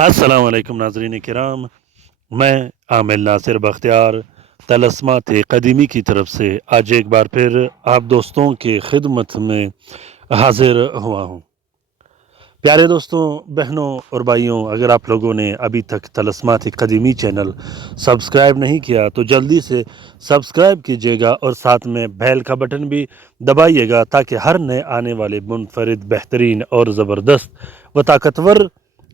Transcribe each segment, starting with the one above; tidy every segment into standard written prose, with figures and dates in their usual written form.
السلام علیکم ناظرین کرام، میں عامر ناصر بختیار طلسمات قدیمی کی طرف سے آج ایک بار پھر آپ دوستوں کی خدمت میں حاضر ہوا ہوں۔ پیارے دوستوں، بہنوں اور بھائیوں، اگر آپ لوگوں نے ابھی تک طلسمات قدیمی چینل سبسکرائب نہیں کیا تو جلدی سے سبسکرائب کیجیے گا اور ساتھ میں بیل کا بٹن بھی دبائیے گا تاکہ ہر نئے آنے والے منفرد، بہترین اور زبردست و طاقتور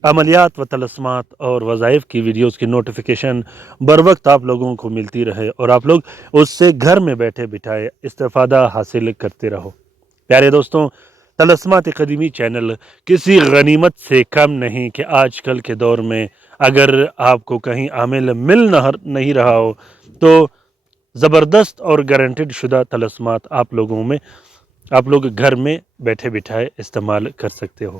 عملیات و طلسمات اور وظائف کی ویڈیوز کی نوٹیفیکیشن بر وقت آپ لوگوں کو ملتی رہے اور آپ لوگ اس سے گھر میں بیٹھے بٹھائے استفادہ حاصل کرتے رہو۔ پیارے دوستوں، طلسمات قدیمی چینل کسی غنیمت سے کم نہیں کہ آج کل کے دور میں اگر آپ کو کہیں عامل نہیں رہا ہو تو زبردست اور گارنٹیڈ شدہ طلسمات آپ لوگ گھر میں بیٹھے بٹھائے استعمال کر سکتے ہو۔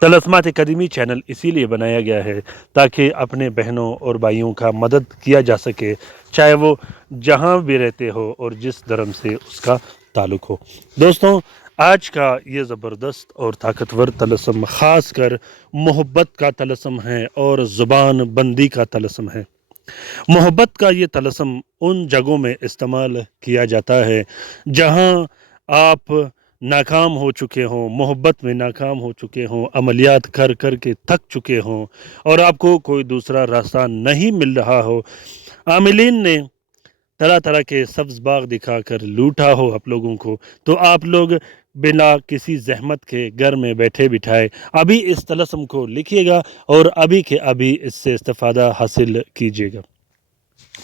طلسمات قدیمی چینل اسی لیے بنایا گیا ہے تاکہ اپنے بہنوں اور بھائیوں کا مدد کیا جا سکے، چاہے وہ جہاں بھی رہتے ہو اور جس دھرم سے اس کا تعلق ہو۔ دوستوں، آج کا یہ زبردست اور طاقتور طلسم خاص کر محبت کا طلسم ہے اور زبان بندی کا طلسم ہے۔ محبت کا یہ طلسم ان جگہوں میں استعمال کیا جاتا ہے جہاں آپ ناکام ہو چکے ہوں، محبت میں ناکام ہو چکے ہوں، عملیات کر کر کے تھک چکے ہوں اور آپ کو کوئی دوسرا راستہ نہیں مل رہا ہو، عاملین نے طرح طرح کے سبز باغ دکھا کر لوٹا ہو آپ لوگوں کو، تو آپ لوگ بنا کسی زحمت کے گھر میں بیٹھے بٹھائے ابھی اس طلسم کو لکھیے گا اور ابھی کے ابھی اس سے استفادہ حاصل کیجیے گا۔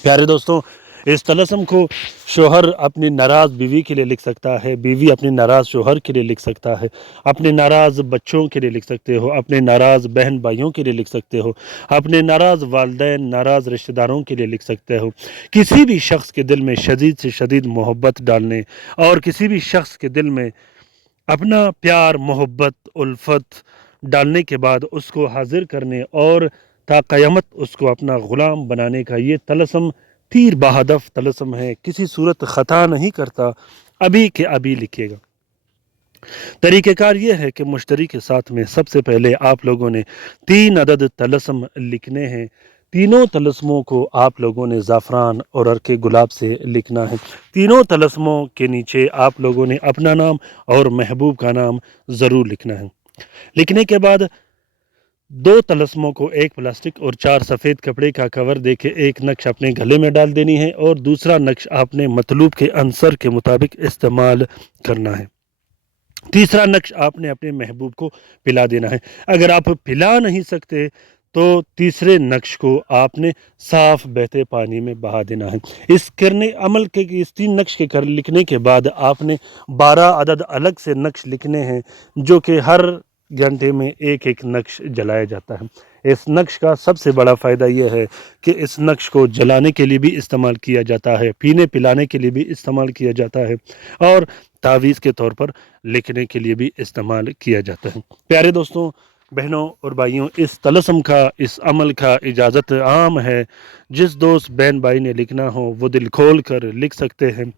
پیارے دوستوں، اس طلسم کو شوہر اپنی ناراض بیوی کے لیے لکھ سکتا ہے، بیوی اپنی ناراض شوہر کے لیے لکھ سکتا ہے، اپنے ناراض بچوں کے لیے لکھ سکتے ہو، اپنے ناراض بہن بھائیوں کے لیے لکھ سکتے ہو، اپنے ناراض والدین، ناراض رشتہ داروں کے لیے لکھ سکتے ہو۔ کسی بھی شخص کے دل میں شدید سے شدید محبت ڈالنے اور کسی بھی شخص کے دل میں اپنا پیار، محبت، الفت ڈالنے کے بعد اس کو حاضر کرنے اور تا قیامت اس کو اپنا غلام بنانے کا یہ طلسم تیر بہدف طلسم ہے، کسی صورت خطا نہیں کرتا، ابھی کے ابھی لکھیے گا۔ طریقہ کار یہ ہے کہ مشتری کے ساتھ میں سب سے پہلے آپ لوگوں نے 3 عدد طلسم لکھنے ہیں۔ تینوں طلسموں کو آپ لوگوں نے زعفران اور عرق گلاب سے لکھنا ہے۔ تینوں طلسموں کے نیچے آپ لوگوں نے اپنا نام اور محبوب کا نام ضرور لکھنا ہے۔ لکھنے کے بعد 2 طلسموں کو ایک پلاسٹک اور 4 سفید کپڑے کا کور دے کے ایک نقش اپنے گلے میں ڈال دینی ہے اور دوسرا نقش آپ نے مطلوب کے عنصر کے مطابق استعمال کرنا ہے۔ تیسرا نقش آپ نے اپنے محبوب کو پلا دینا ہے۔ اگر آپ پلا نہیں سکتے تو تیسرے نقش کو آپ نے صاف بہتے پانی میں بہا دینا ہے۔ اس 3 نقش کے لکھنے کے بعد آپ نے 12 عدد الگ سے نقش لکھنے ہیں جو کہ ہر گھنٹے میں ایک ایک نقش جلایا جاتا ہے۔ اس نقش کا سب سے بڑا فائدہ یہ ہے کہ اس نقش کو جلانے کے لیے بھی استعمال کیا جاتا ہے، پینے پلانے کے لیے بھی استعمال کیا جاتا ہے اور تعویذ کے طور پر لکھنے کے لیے بھی استعمال کیا جاتا ہے۔ پیارے دوستوں، بہنوں اور بھائیوں، اس طلسم کا، اس عمل کا اجازت عام ہے۔ جس دوست بہن بھائی نے لکھنا ہو وہ دل کھول کر لکھ سکتے ہیں۔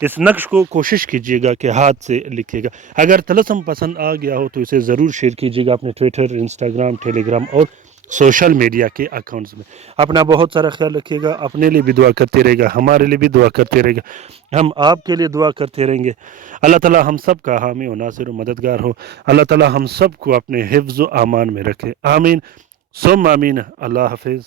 اس نقش کو کوشش کیجیے گا کہ ہاتھ سے لکھے گا۔ اگر طلسم پسند آ گیا ہو تو اسے ضرور شیئر کیجیے گا اپنے ٹویٹر، انسٹاگرام، ٹیلی گرام اور سوشل میڈیا کے اکاؤنٹس میں۔ اپنا بہت سارا خیال رکھیے گا، اپنے لیے بھی دعا کرتے رہے گا، ہمارے لیے بھی دعا کرتے رہے گا، ہم آپ کے لیے دعا کرتے رہیں گے۔ اللہ تعالی ہم سب کا حامی و ناصر و مددگار ہو۔ اللہ تعالی ہم سب کو اپنے حفظ و امان میں رکھے، آمین ثم آمین۔ اللہ حافظ۔